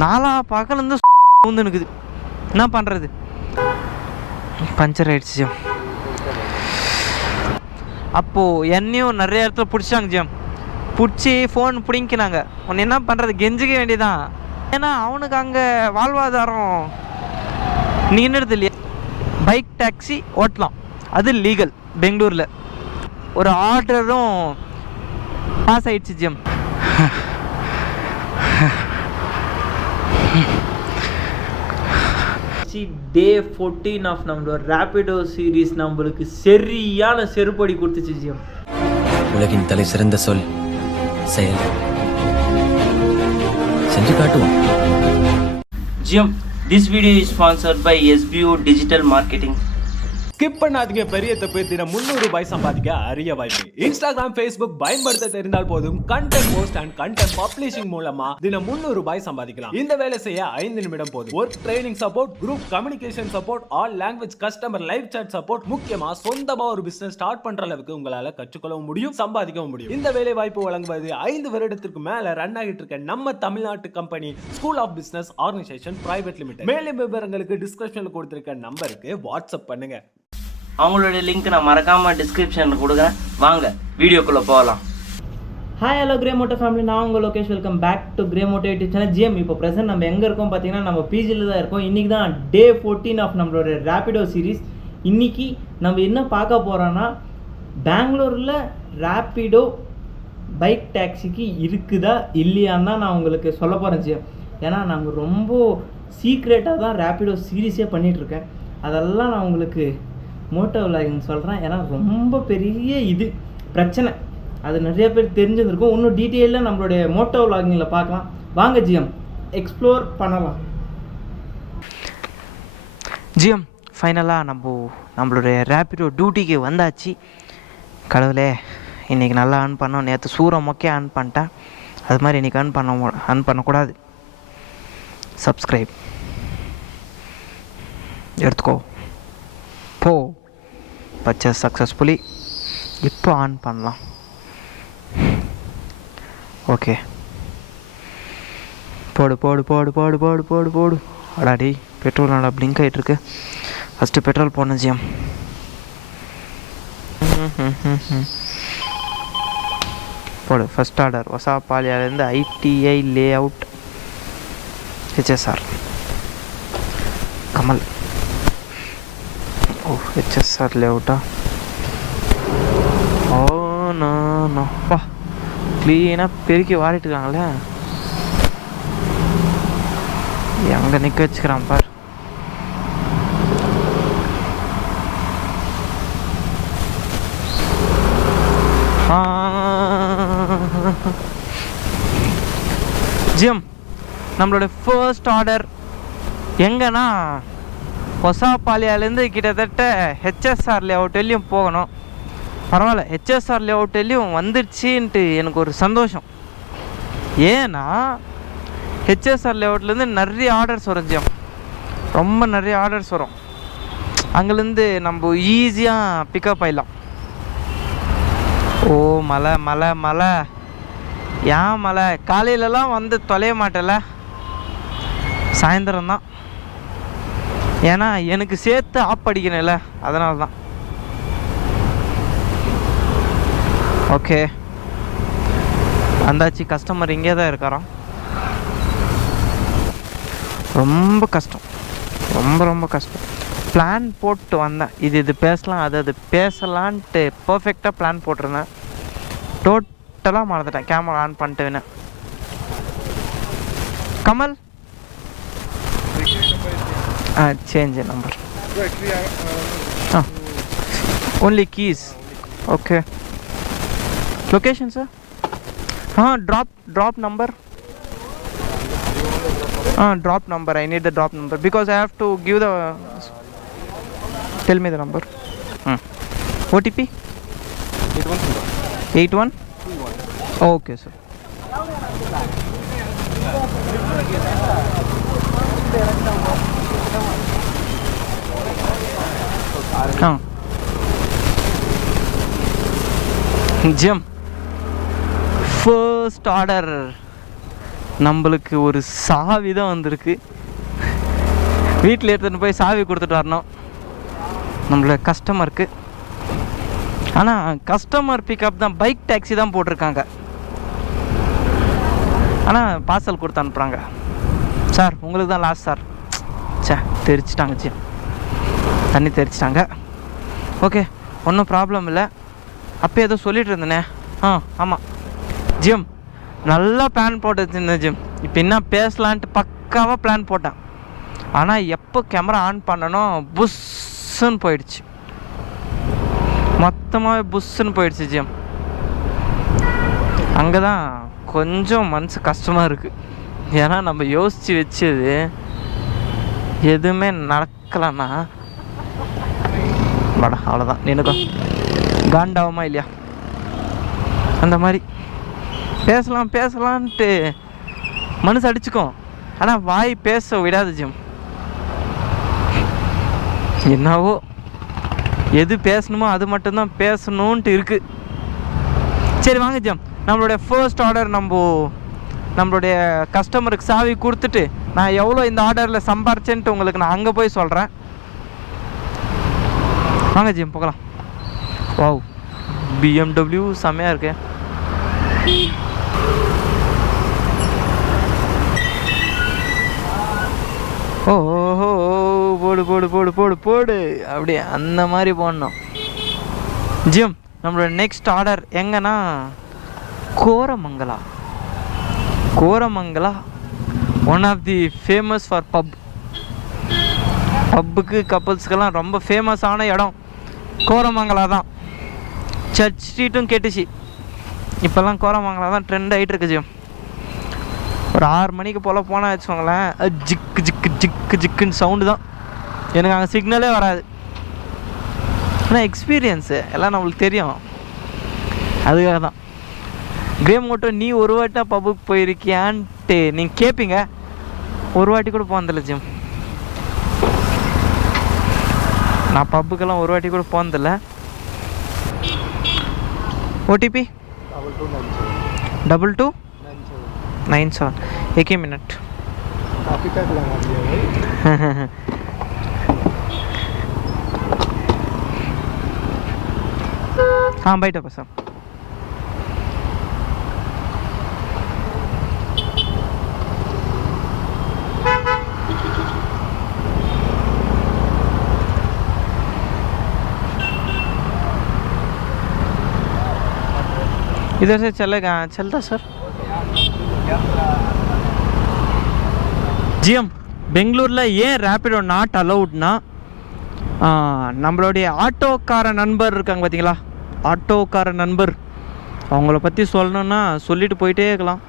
நாலா பக்கலேருந்து வந்து நிற்குது. என்ன பண்ணுறது? பஞ்சர் ஆகிடுச்சு ஜியம். அப்போது என்னையும் நிறைய இடத்துல பிடிச்சாங்க ஜியம். பிடிச்சி ஃபோன் பிடிங்கினாங்க. உன்னை என்ன பண்ணுறது? கெஞ்சிக்க வேண்டியதான். ஏன்னா அவனுக்கு அங்கே வாழ்வாதாரம் நின்றுடுது இல்லையா. பைக் டாக்ஸி ஓட்டலாம், அது லீகல் பெங்களூரில். ஒரு ஆர்டரும் பாஸ் ஆகிடுச்சு ஜியம். டே 14 ஆஃப் நம்மளோட ரேபிடோ சீரீஸ் நம்மளுக்கு சரியான செருப்படி கொடுத்துச்சு ஜியம். உலகின் தலை சிறந்த சொல் செயல். செஞ்சு காட்டுவோம் ஜியம். This video is sponsored by SBO digital marketing. ஸ்கிப் பண்ணாதீங்க. பெரிய தப்பு. தினம் 300 ரூபாய் சம்பாதிக்க அரிய வாய்ப்பு. இன்ஸ்டாகிராம், ஃபேஸ்புக் பயன்படுத்த தெரிந்தால் போதும் content post and content publishing மூலமா தினம் 300 ரூபாய் சம்பாதிக்கலாம். இந்த வேலை செய்ய 5 நிமிடம் போதும். Work training support, group communication support, all language customer live chat support, முக்கியமா சொந்தமா ஒரு பிசினஸ் ஸ்டார்ட் பண்ற அளவுக்கு உங்களால கற்றுக்கொள்ளவும் முடியும், சம்பாதிக்கவும் முடியும். இந்த வேலை வாய்ப்பு வழங்குவது 5 வருடத்திற்கு மேல ரன் ஆகிட்டு இருக்க நம்ம தமிழ்நாட்டு company school of business organisation private limited. மேலும் விவரங்களுக்கு டிஸ்கிரிப்ஷன்ல கொடுத்திருக்க நம்பருக்கு வாட்ஸ்அப் பண்ணுங்க. அவங்களோட லிங்க் நான் மறக்காமல் டிஸ்கிரிப்ஷனில் கொடுக்குறேன். வாங்க வீடியோக்குள்ளே போகலாம். Hi hello Grey Moto family, நான் உங்கள் Lokesh. Welcome back to Grey Moto YouTube channel. GM. இப்போ ப்ரெசென்ட் நம்ம எங்கே இருக்கோம் பார்த்தீங்கன்னா, நம்ம பிஜியில் தான் இருக்கோம். இன்றைக்கி தான் டே 14 ஆஃப் நம்மளோட ரேபிடோ சீரீஸ். இன்றைக்கி நம்ம என்ன பார்க்க போகிறோன்னா, பெங்களூரில் ரேபிடோ பைக் டாக்ஸிக்கு இருக்குதா இல்லையான்னு தான் நான் உங்களுக்கு சொல்ல போகிறேன் ஜிஎம். ஏன்னா நாங்கள் ரொம்ப சீக்ரெட்டாக தான் ரேபிடோ சீரீஸே பண்ணிகிட்ருக்கேன். அதெல்லாம் நான் உங்களுக்கு மோட்டோ விலாகிங் சொல்கிறேன். ஏன்னா ரொம்ப பெரிய இது பிரச்சனை, அது நிறைய பேர் தெரிஞ்சிருக்கும். இன்னும் டீட்டெயிலாக நம்மளுடைய மோட்டோ விலாகிங்கில் பார்க்கலாம். வாங்க ஜிஎம், எக்ஸ்ப்ளோர் பண்ணலாம். ஜிஎம், ஃபைனலாக நம்மளுடைய ரேபிடோ டியூட்டிக்கு வந்தாச்சு. கடவுளே, இன்றைக்கி நல்லா ஆன் பண்ணோம். நேற்று சூற மொக்கையே ஆன் பண்ணிட்டேன். அது மாதிரி இன்றைக்கி ஆன் பண்ணக்கூடாது. சப்ஸ்கிரைப் எடுத்துக்கோ போ. Purchase successfully. இப்போ ஆன் பண்ணலாம். ஓகே, போடு போடு போடு போடு போடு போடு போடு. அடாடி, பெட்ரோல் நல்லா பிளிங்க் ஆகிட்டுருக்கு. ஃபஸ்ட்டு பெட்ரோல் போடணும் ஜிஎம். போடு. ஃபஸ்ட் ஆர்டர் வசாபாலியாலேருந்து ITI layout HSR Kamal. Oh, HSR லேஅவுட்டா? ஓ நோப்பா, க்ளீனாக பெருக்கி வாரிட்டு இருக்காங்களே. எங்கே நிற்க வச்சுக்கிறான் பார். ஜிஎம், நம்மளோட ஃபர்ஸ்ட் ஆர்டர் எங்கன்னா ஒசாபாலியாலேருந்து கிட்டத்தட்ட HSR லேஅவுட்லேயும் போகணும். பரவாயில்ல, HSR லேஅவுட்லேயும் வந்துடுச்சின்ட்டு எனக்கு ஒரு சந்தோஷம். ஏன்னா HSR லேஅவுட்லேருந்து நிறைய ஆர்டர்ஸ் வரும் ஜிஎம். ரொம்ப நிறைய ஆர்டர்ஸ் வரும். அங்கேருந்து நம்ம ஈஸியாக பிக்கப் ஆகிடலாம். ஓ மலை மலை மலை, ஏன் மலை? காலையிலலாம் வந்து தொலைய மாட்டேல, சாயந்தரம் தான். ஏன்னா எனக்கு சேர்த்து ஆப் அடிக்கணும்ல, அதனால தான். ஓகே, வந்தாச்சு. கஸ்டமர் இங்கே தான் இருக்காராம். ரொம்ப கஷ்டம், ரொம்ப ரொம்ப கஷ்டம். பிளான் போட்டு வந்தேன், இது பேசலாம் அது பேசலான்ட்டு பர்ஃபெக்டாக பிளான் போட்டிருந்தேன். டோட்டலாக மறந்துட்டேன். கேமரா ஆன் பண்ணிட்டு வேணேன். Kamal, change the number. Only keys. Okay. Location, sir? Drop number. Drop number. I need the drop number because I have to give the. Tell me the number. OTP. 81. Okay, sir. GM, first order நம்மளுக்கு ஒரு சாவி தான் வந்திருக்கு. வீட்டில் எடுத்துகிட்டு போய் சாவி கொடுத்துட்டு வரணும் நம்மளோட கஸ்டமருக்கு. ஆனால் கஸ்டமர் பிக்கப் தான், பைக் டாக்ஸி தான் போட்டிருக்காங்க. ஆனால் பார்சல் கொடுத்து அனுப்புகிறாங்க. சார் உங்களுக்கு தான் லாஸ்ட் சார். சே தெரிச்சிட்டாங்க ஜிம், தண்ணி தெரிச்சிட்டாங்க. ஓகே ஒன்றும் ப்ராப்ளம் இல்லை. அப்போ ஏதோ சொல்லிட்டு இருந்தேனே. ஆமாம் ஜிம், நல்லா பிளான் போட்டு வச்சுருந்தேன் ஜிம். இப்போ என்ன பேசலான்ட்டு பக்காவாக பிளான் போட்டேன். ஆனால் எப்போ கேமரா ஆன் பண்ணணும் புஷ்ஷுன்னு போயிடுச்சு, மொத்தமாகவே புஷ்ஷுன்னு போயிடுச்சு ஜிம். அங்கே தான் கொஞ்சம் மனசு கஷ்டமாக இருக்குது. ஏன்னா நம்ம யோசித்து வச்சது எதுவுமே நடக்கலைன்னா வாடா அவ்வளோதான். நினைக்கும் காண்டாகுமா இல்லையா? அந்த மாதிரி பேசலான்ட்டு மனசு அடிச்சுக்கும், ஆனால் வாய் பேச விடாது ஜிம். என்னவோ எது பேசணுமோ அது மட்டும்தான் பேசணுன்ட்டு இருக்குது. சரி வாங்க ஜிம், நம்மளுடைய ஃபர்ஸ்ட் ஆர்டர் நம்மளுடைய கஸ்டமருக்கு சாவி கொடுத்துட்டு நான் எவ்வளோ இந்த ஆர்டரில் சம்பாரிச்சேன்ட்டு உங்களுக்கு நான் அங்கே போய் சொல்கிறேன். வாங்க ஜிம் போகலாம். வாவ், BMW செம்மையாக இருக்கு. ஓஹோ போடு போடு போடு போடு போடு, அப்படியே அந்த மாதிரி போடணும் ஜிம். நம்மளோட நெக்ஸ்ட் ஆர்டர் எங்கன்னா Koramangala. One of the famous for பப்புக்கு கப்புள்ஸ்க்கெல்லாம் ரொம்ப ஃபேமஸான இடம் கோரமங்கலா தான். சர்ச் ஸ்ட்ரீட்டும் கேட்டுச்சு. இப்போல்லாம் கோரமங்கலா தான் ட்ரெண்ட் ஆகிட்டு இருக்கு ஜிம். ஒரு 6 மணிக்கு போல் போனால் வச்சுக்கோங்களேன், ஜிக்கு ஜிக்கு ஜிக்கு ஜிக்குன்னு சவுண்டு தான். எனக்கு அங்கே சிக்னலே வராது. ஆனால் எக்ஸ்பீரியன்ஸு எல்லாம் நம்மளுக்கு தெரியும். அதுக்காக தான் கேம் மட்டும். நீ ஒரு வாட்டா பப்புக்கு போயிருக்கியான்ட்டு நீங்கள் கேட்பீங்க. ஒரு வாட்டி கூட போனதில்லை ஜிம். நான் பப்புக்கெல்லாம் ஒரு வாட்டி கூட போனதில்லை. OTP 2297 एक ही मिनट. काफी तक लगा दिया भाई. हाँ बैठो बस. इधर से चलेगा, चलता सर. ஜிஎம், பெங்களூரில் ஏன் ரேப்பிடோ நாட் அலவுட்னா, நம்மளுடைய ஆட்டோக்கார நண்பர் இருக்காங்க பார்த்தீங்களா, ஆட்டோக்கார நண்பர், அவங்கள பற்றி சொல்லணுன்னா சொல்லிட்டு போயிட்டே இருக்கலாம்.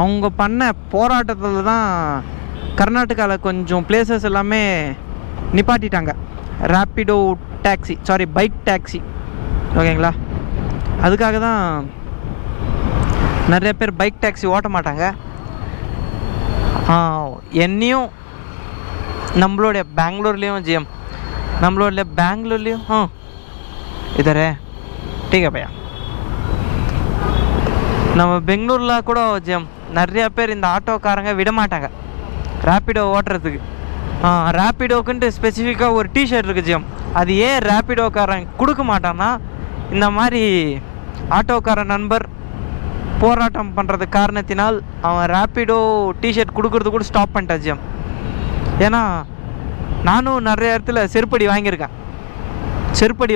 அவங்க பண்ண போராட்டத்தில் தான் கர்நாடகாவில் கொஞ்சம் பிளேசஸ் எல்லாமே நிப்பாட்டிட்டாங்க. Rapido taxi, sorry bike taxi, ஓகேங்களா. அதுக்காக தான் நிறைய பேர் பைக் டாக்ஸி ஓட்ட மாட்டாங்க. என்னையும் நம்மளுடைய பெங்களூர்லேயும் ஜிஎம், நம்மளுடைய பெங்களூர்லேயும் இதரே டீக்கா பையா, நம்ம பெங்களூரில் கூட ஜிஎம் நிறையா பேர் இந்த ஆட்டோக்காரங்க விட மாட்டாங்க ரேப்பிடோ ஓட்டுறதுக்கு. ரேப்பிடோக்குன்ட்டு ஸ்பெசிஃபிக்காக ஒரு டிஷர்ட் இருக்குது ஜிஎம். அது ஏன் ரேப்பிடோக்காரன் கொடுக்க மாட்டான்னா, இந்த மாதிரி ஆட்டோக்கார நண்பர் போராட்டம் பண்ணுறது காரணத்தினால் அவன் ரேப்பிடோ டிஷர்ட் கொடுக்கறது கூட ஸ்டாப் பண்ணிட்டான் ஜிஎம். ஏன்னா நானும் நிறைய இடத்துல செருப்படி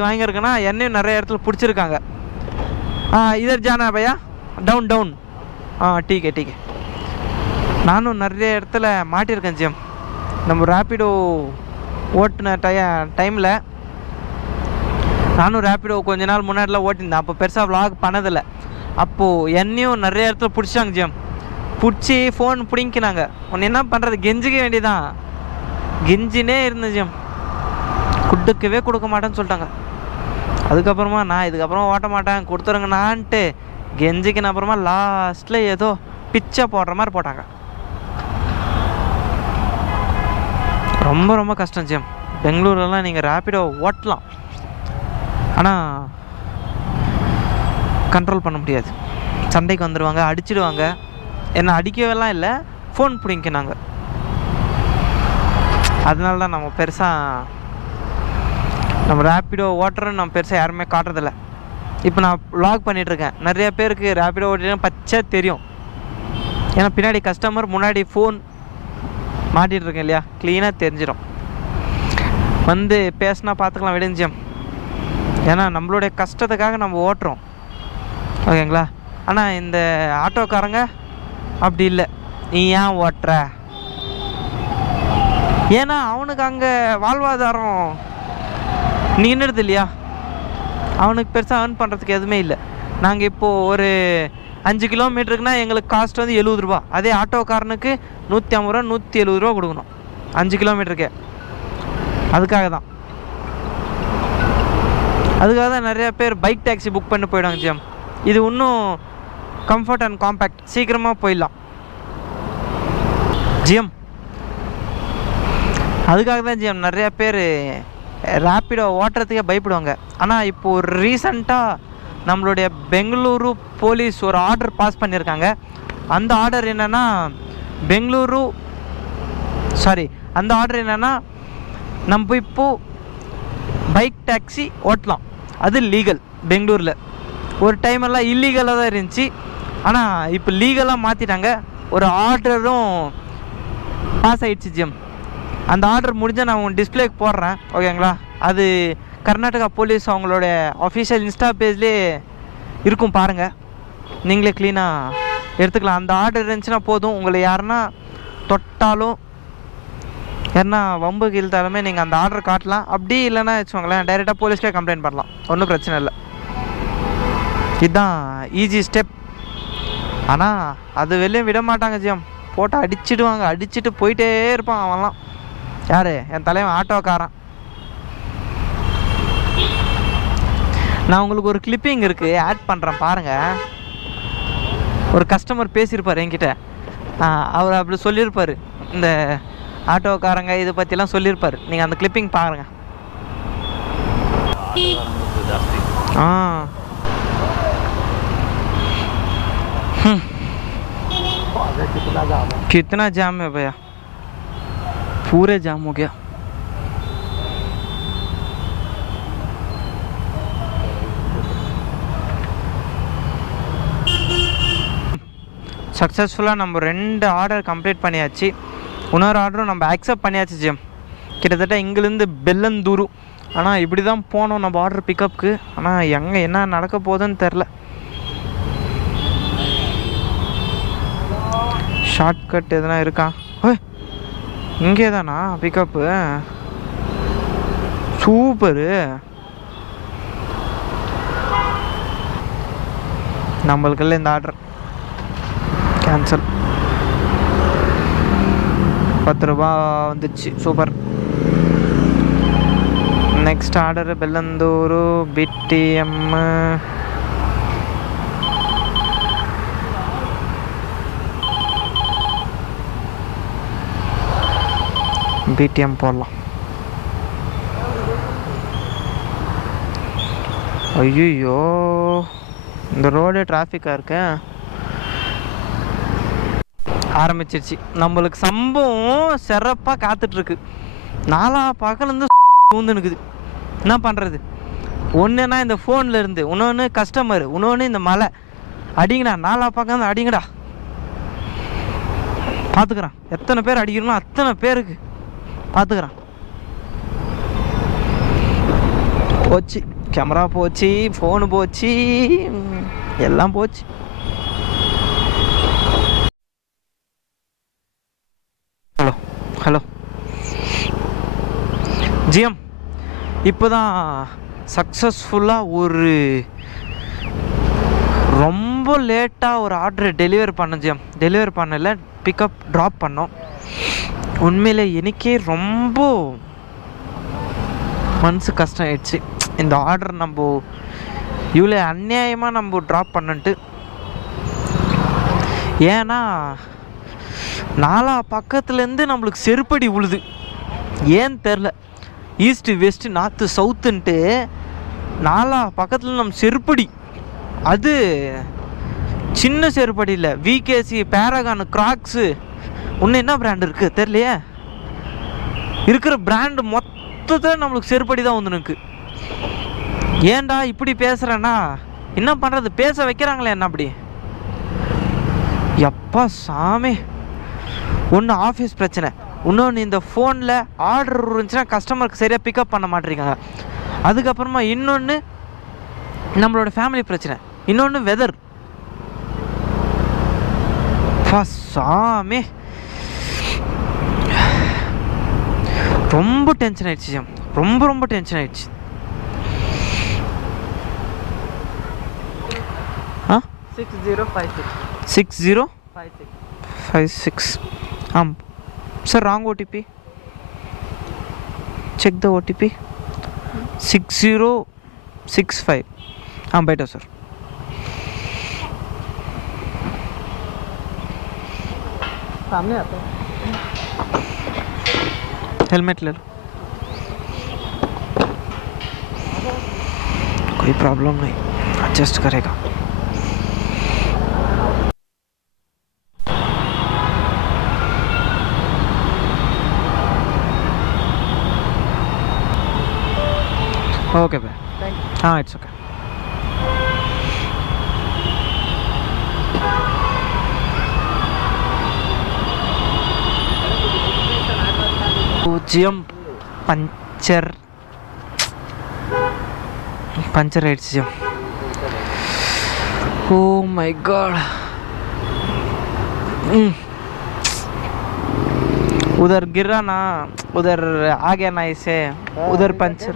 வாங்கியிருக்கேன்னா என்னையும் நிறைய இடத்துல பிடிச்சிருக்காங்க. இதர் ஜானா பையா, டவுன் டீக்கே. நானும் நிறைய இடத்துல மாட்டியிருக்கேன் ஜிஎம். நம்ம ரேப்பிடோ ஓட்டுன டைமில் நானும் ரேப்பிடோ கொஞ்ச நாள் முன்னாடிலாம் ஓட்டியிருந்தேன். அப்போ பெருசாக vlog பண்ணதில்லை. அப்போது என்னையும் நிறைய இடத்துல பிடிச்சாங்க ஜிஎம். பிடிச்சி ஃபோன் பிடிங்கினாங்க. உன்னை என்ன பண்ணுறது, கெஞ்சிக்க வேண்டியதான். கெஞ்சினே இருந்தேன் ஜிஎம். கொடுக்க மாட்டேன்னு சொல்லிட்டாங்க. அதுக்கப்புறமா நான் இதுக்கப்புறம் ஓட்ட மாட்டேன், கொடுத்துருங்கண்ணான்ட்டு கெஞ்சிக்கின அப்புறமா லாஸ்ட்டில் ஏதோ பிச்சை போடுற மாதிரி போட்டாங்க. ரொம்ப கஷ்டம் ஜிஎம். பெங்களூர்லாம் நீங்கள் ரேப்பிடோ ஓட்டலாம், ஆனால் கண்ட்ரோல் பண்ண முடியாது. சண்டைக்கு வந்துடுவாங்க, அடிச்சிடுவாங்க. என்னை அடிக்கவெல்லாம் இல்லை, ஃபோன் பிடிங்கினாங்க. அதனால தான் நம்ம பெருசாக நம்ம ரேப்பிடோ ஓட்டுறோன்னு நம்ம பெருசாக யாருமே காட்டுறதில்ல. இப்போ நான் வ்ளாக் பண்ணிகிட்ருக்கேன், நிறைய பேருக்கு ரேப்பிடோ ஓட்டினா பச்சை தெரியும். ஏன்னா பின்னாடி கஸ்டமர், முன்னாடி ஃபோன் மாட்டிகிட்ருக்கேன் இல்லையா, க்ளீனாக தெரிஞ்சிடும். வந்து பேசினா பார்த்துக்கலாம் விடுஞ்சியம். ஏன்னா நம்மளுடைய கஷ்டத்துக்காக நம்ம ஓட்டுறோம், ஓகேங்களா. ஆனால் இந்த ஆட்டோக்காரங்க அப்படி இல்லை. நீ ஏன் ஓட்டுற? ஏன்னா அவனுக்கு அங்கே வாழ்வாதாரம் நின்றுடுது இல்லையா, அவனுக்கு பெருசாக ஏர்ன் பண்ணுறதுக்கு எதுவுமே இல்லை. நாங்கள் இப்போது ஒரு 5 கிலோமீட்டருக்குனா எங்களுக்கு காஸ்ட் வந்து 70 ரூபா. அதே ஆட்டோக்காரனுக்கு 150 ரூபா 170 ரூபா கொடுக்கணும் 5 கிலோமீட்டருக்கே. அதுக்காக தான் நிறையா பேர் பைக் டாக்ஸி புக் பண்ணி போயிடுவாங்க ஜிஎம். இது இன்னும் கம்ஃபர்ட் அண்ட் காம்பேக்ட், சீக்கிரமாக போயிடலாம் ஜிஎம். அதுக்காக தான் ஜிஎம் நிறையா பேர் ரேப்பிடோ ஓட்டுறதுக்கே பயப்படுவாங்க. ஆனால் இப்போது ரீசண்டாக நம்மளுடைய பெங்களூரு போலீஸ் ஒரு ஆர்டர் பாஸ் பண்ணியிருக்காங்க. அந்த ஆர்டர் என்னென்னா நம்ம இப்போது பைக் டாக்ஸி ஓட்டலாம், அது லீகல் பெங்களூரில். ஒரு டைமெல்லாம் இல்லீகலாக தான் இருந்துச்சு, ஆனால் இப்போ லீகலாக மாற்றிட்டாங்க. ஒரு ஆர்டரும் பாஸ் ஆகிடுச்சு ஜிஎம். அந்த ஆர்டர் முடிஞ்சால் நான் உங்கள் டிஸ்பிளேக்கு போடுறேன், ஓகேங்களா. அது கர்நாடகா போலீஸ் அவங்களோட அஃபிஷியல் இன்ஸ்டா பேஜ்லேயே இருக்கும், பாருங்கள், நீங்களே க்ளீனாக எடுத்துக்கலாம். அந்த ஆர்டர் இருந்துச்சுன்னா போதும், உங்களை யாருன்னா தொட்டாலும் யாருன்னா வம்புக்கு இழுத்தாலுமே நீங்கள் அந்த ஆர்டர் காட்டலாம். அப்படி இல்லைன்னா வச்சுக்கோங்களேன், டைரெக்டாக போலீஸ்க்கே கம்ப்ளைண்ட் பண்ணலாம், ஒன்றும் பிரச்சனை இல்லை. இதுதான் ஈஸி ஸ்டெப். ஆனால் அது வெளியே விட மாட்டாங்க ஜிஎம், போட்டு அடிச்சுட்டு போயிட்டே இருப்பான் அவன்லாம். யார்? என் தலைவன் ஆட்டோக்காரன். நான் உங்களுக்கு ஒரு கிளிப்பிங் இருக்குது, ஆட் பண்ணுறேன் பாருங்கள். ஒரு கஸ்டமர் பேசியிருப்பார் என்கிட்ட, அவர் அப்படி சொல்லியிருப்பார், இந்த ஆட்டோக்காரங்க இதை பற்றிலாம் சொல்லியிருப்பார். நீங்கள் அந்த கிளிப்பிங் பாருங்கள். कितना जाम है भैया, पूरे जाम हो गया. சக்ஸஸ்ஃபுல்லாக நம்ம 2 ஆர்டர் கம்ப்ளீட் பண்ணியாச்சு. இன்னொரு ஆர்டரும் நம்ம அக்செப்ட் பண்ணியாச்சு ஜிஎம். கிட்டத்தட்ட இங்கேருந்து பெல்லந்தூரு. ஆனால் இப்படி தான் போனோம் நம்ம ஆர்டர் பிக்கப்புக்கு. ஆனால் எங்கே என்ன நடக்க போகுதுன்னு தெரில. ஷார்ட்கட் எதுனா இருக்கா? இங்கே தானா பிக்கப்பு? சூப்பரு. நம்மளுக்குள்ள இந்த ஆர்டர் கேன்சல். 10 ரூபா வந்துச்சு, super. Next order Bellandur BTM. BTM போடலாம். ஐயோ, இந்த ரோடே டிராஃபிக்காக இருக்கு. ஆரம்பிச்சிருச்சு நம்மளுக்கு சம்பவம். சிறப்பாக காத்துட்ருக்கு. 4 பக்கத்துலேருந்து ஊந்துனுக்குது. என்ன பண்ணுறது? ஒன்றுனா இந்த ஃபோனில் இருந்து, இன்னொன்று கஸ்டமரு, இன்னொன்று இந்த மலை. அடிங்கடா, 4 பக்கம் தான் அடிங்கடா. பார்த்துக்குறான், எத்தனை பேர் அடிக்கணும் அத்தனை பேருக்கு பார்த்துக்குறான். போச்சு, கேமரா போச்சு, ஃபோனு போச்சு, எல்லாம் போச்சு. ஹலோ ஜிஎம், இப்போ தான் சக்ஸஸ்ஃபுல்லாக ஒரு ரொம்ப லேட்டாக ஒரு ஆர்டர் டெலிவரி பண்ணோம் ஜிஎம். டெலிவரி பண்ணல, பிக்கப் ட்ராப் பண்ணோம். உண்மையிலே எனக்கே ரொம்ப மனசு கஷ்டம் ஆயிடுச்சு. இந்த ஆர்டர் நம்ம இவ்வளோ அநியாயமாக நம்ம ட்ராப் பண்ணிட்டு. ஏன்னா 4 பக்கத்துலேருந்து நம்மளுக்கு செருப்படி உழுது. ஏன்னு தெரில, ஈஸ்ட்டு வெஸ்ட்டு நார்த்து சவுத்துன்ட்டு 4 பக்கத்தில் நம்ம செருப்படி. அது சின்ன செருப்படி இல்லை, விகேசி, பேராகான், கிராக்ஸு, இன்னும் என்ன பிராண்ட் இருக்குது தெரியலையே. இருக்கிற பிராண்டு மொத்தத்தில் நம்மளுக்கு செருப்படி தான் வந்து நிற்கு. ஏன்டா இப்படி பேசுகிறேன்னா என்ன பண்ணுறது, பேச வைக்கிறாங்களே என்ன அப்படி. எப்பா சாமி, ஒன்று ஆஃபீஸ் பிரச்சனை, இன்னொன்று இந்த ஃபோனில் ஆர்டர் இருந்துச்சுன்னா கஸ்டமருக்கு சரியாக பிக்கப் பண்ண மாட்டேங்கிறாங்க. அதுக்கப்புறமா இன்னொன்று நம்மளோட ஃபேமிலி பிரச்சனை, இன்னொன்று வெதர். சாமி ரொம்ப டென்ஷன் ஆயிடுச்சு, ரொம்ப டென்ஷன் ஆயிடுச்சு. 6056 sir, wrong OTP, check the OTP. 6065 better sir. सामने आता है, हेलमेट ले लो, कोई प्रॉब्लम नहीं, एडजस्ट करेगा. ओके भाई, हाँ इट्स ओके. பூஜ்ஜியம் பஞ்சர் ஆயிடுச்சு. Oh my God. उधर गिरा ना, उधर आ गया ना इसे, उधर पंचर.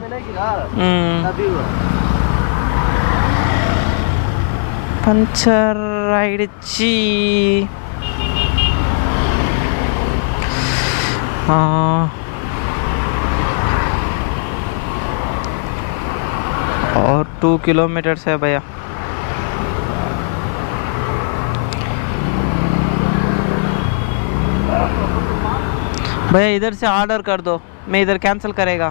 पंचर आइडिची. और 2 किलोमीटर है भैया. भैया इधर से ऑर्डर कर दो, मैं इधर कैंसिल करेगा.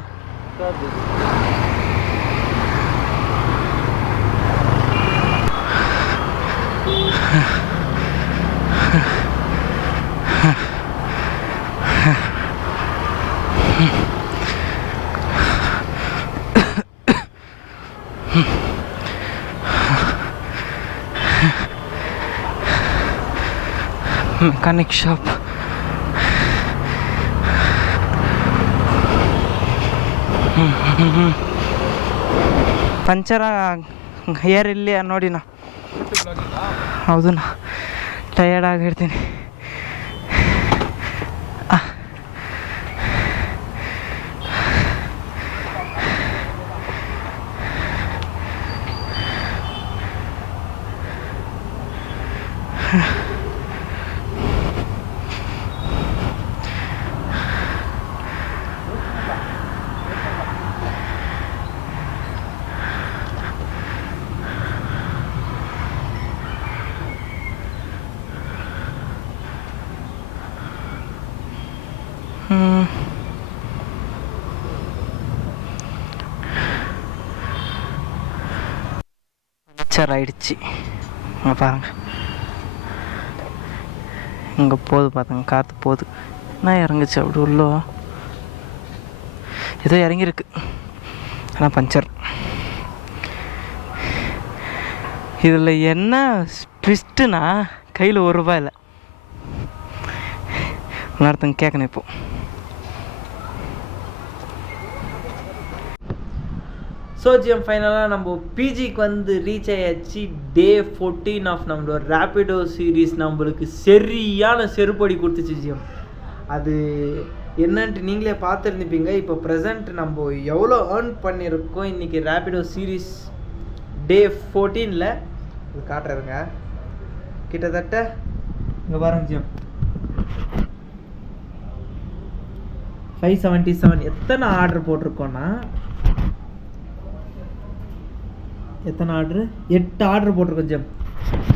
Mechanic shop. ಪಂಚರ ಏರ್ ಇಲ್ಲಿ ನೋಡಿ ನಾ. ಹೌದು ನಾ ಟಯರ್ಡ್ ಆಗಿರ್ತೀನಿ. பஞ்சர் ஆயிடுச்சு. பாருங்க இங்கே போகுது, பார்த்துங்க காற்று போகுது. என்ன இறங்குச்சு அப்படி உள்ள ஏதோ இறங்கியிருக்கு, ஆனால் பஞ்சர். இதில் என்ன ட்விஸ்ட்டுனா கையில் ₹1 இல்லை. ஒருத்தங்க கேட்கணும் இப்போ. ஸோ ஜிஎம் ஃபைனலாக நம்ம பிஜிக்கு வந்து ரீச் ஆயாச்சு. டே 14 ஆஃப் நம்மளோட ரேபிடோ சீரீஸ் நம்மளுக்கு சரியான செருப்படி கொடுத்துச்சு ஜிஎம். அது என்னன்ட்டு நீங்களே பார்த்துருந்துப்பீங்க. இப்போ ப்ரெசண்ட் நம்ம எவ்வளோ ஏர்ன் பண்ணியிருக்கோம் இன்றைக்கி ரேபிடோ சீரீஸ் டே 14ல் இது காட்டுறதுங்க. கிட்டத்தட்ட இங்கே பாருங்க ஜிஎம் 577. எத்தனை ஆர்டர் போட்டிருக்கோன்னா, எத்தனை ஆர்டரு? 8 ஆர்டர் போட்டிருக்கோம் ஜிஎம்.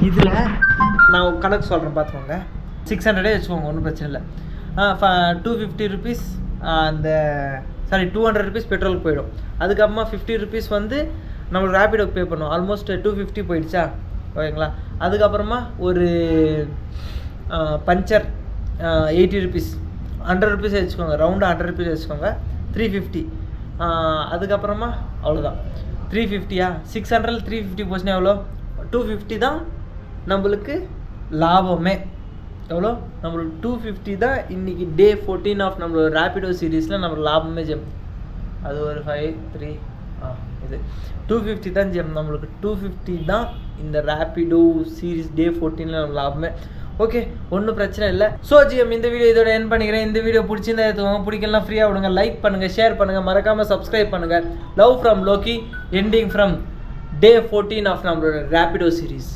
இதில் நான் கணக்கு சொல்கிறேன் பார்த்துக்கோங்க. 600 வச்சுக்கோங்க, ஒன்றும் பிரச்சனை இல்லை. 250 ருபீஸ் அந்த 200 ருபீஸ் பெட்ரோலுக்கு போயிடும். அதுக்கப்புறமா 50 ருபீஸ் வந்து நம்மளுக்கு ரேபிடோக்கு பே பண்ணுவோம். ஆல்மோஸ்ட் 250 போயிடுச்சா. ஓகேங்களா. அதுக்கப்புறமா ஒரு பஞ்சர் 80 ருபீஸ், 100 ருபீஸ் வச்சுக்கோங்க, ரவுண்டாக 100 ருபீஸ் வச்சுக்கோங்க, 350. அதுக்கப்புறமா அவ்வளோதான் 350. 600 350 போச்சுன்னா எவ்வளோ? 250 தான் நம்மளுக்கு லாபமே. எவ்வளோ? நம்மளுக்கு 250 தான் இன்றைக்கி டே 14 ஆஃப் நம்மளோட ரேபிடோ சீரீஸில் நம்ம லாபமே ஜெம். அது ஒரு 5 3 இது 250 தான் ஜெம். நம்மளுக்கு 250 தான் இந்த ரேபிடோ சீரீஸ் டே 14ல் நம்ம லாபமே. ஓகே, ஒன்றும் பிரச்சனை இல்லை. ஸோ ஜிஎம் இந்த வீடியோ இதோட என் பண்ணிக்கிறேன். இந்த வீடியோ பிடிச்சிருந்தா எடுத்துக்கோங்க, பிடிக்கலாம் ஃப்ரீயாக விடுங்க, லைக் பண்ணுங்கள், ஷேர் பண்ணுங்கள், மறக்காமல் சப்ஸ்கிரைப் பண்ணுங்கள். Love from Loki, ending from day 14 of நம்மளோட ரேபிடோ சீரீஸ்.